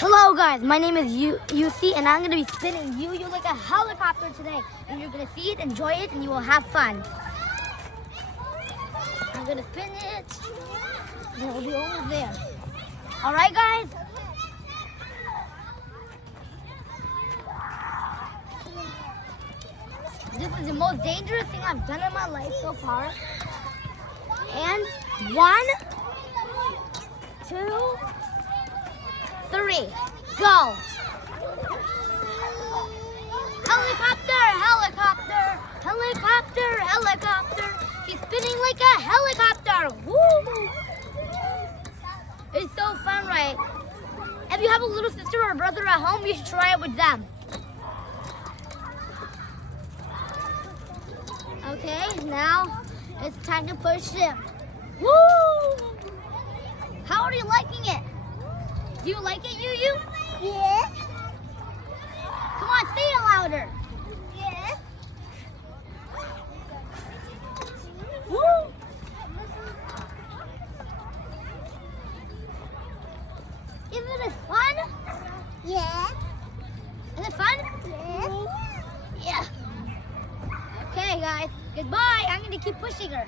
Hello guys, my name is UC and I'm going to be spinning you like a helicopter today. And you're going to see it, enjoy it, and you will have fun. I'm going to spin it. And it will be over there. Alright guys? This is the most dangerous thing I've done in my life so far. And 1, 2, 3, go! Helicopter, helicopter, helicopter, helicopter. He's spinning like a helicopter. Woo! It's so fun, right? If you have a little sister or brother at home, you should try it with them. Okay, now it's time to push him. Woo! How are you liking it? Do you like it, Yu? Yes. Come on, say it louder. Yes. Woo! Isn't it fun? Yes. Is it fun? Yes. Yeah. Okay, guys. Goodbye. I'm going to keep pushing her.